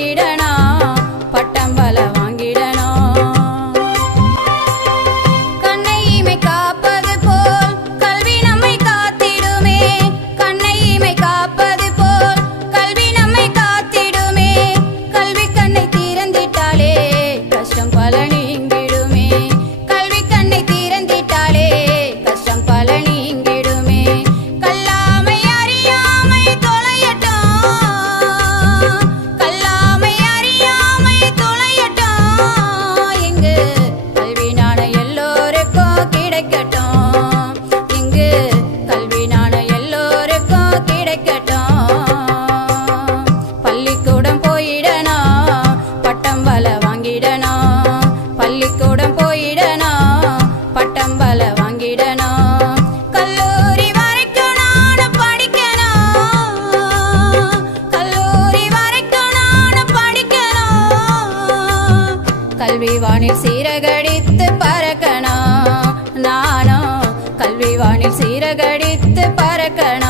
போயிடணும், பட்டம் பல வாங்கிடணும். கண்ணை இமை காப்பது போல் கல்வி நம்மை காத்திடுமே, கண்ணை இமை காப்பது போல் கல்வி நம்மை காத்திடுமே. கல்வி கண்ணை திறந்திட்டாலே கஷ்டம் பல நீங்கிடுமே, கல்வி கண்ணை திறந்திட்டாலே கஷ்டம் பல நீங்கிடுமே. கல்லாமை அறியாமை தொலையட்டும், கல்லாமை அறியாமை தொலையட்டும். இங்கு கல்வி ஞான எல்லோருக்கும் கிடைக்கட்டும், இங்கு கல்வி ஞான எல்லோருக்கும் கிடைக்கட்டும். பள்ளிக்கூடம் போயிடணும், பட்டம் பல வாங்கிடணும், பள்ளிக்கூடம் போயிடணும், பட்டம் பல வாங்கிடணும். கல்லூரி வரைக்கும் நானும் படிக்கணும், கல்லூரி வரைக்கும் நானும் படிக்கணும். கல்வி வானில் சீரகடித்து பறக்கணும், நானும் கல்வி வானில் சீரகடித்து பறக்கணும்.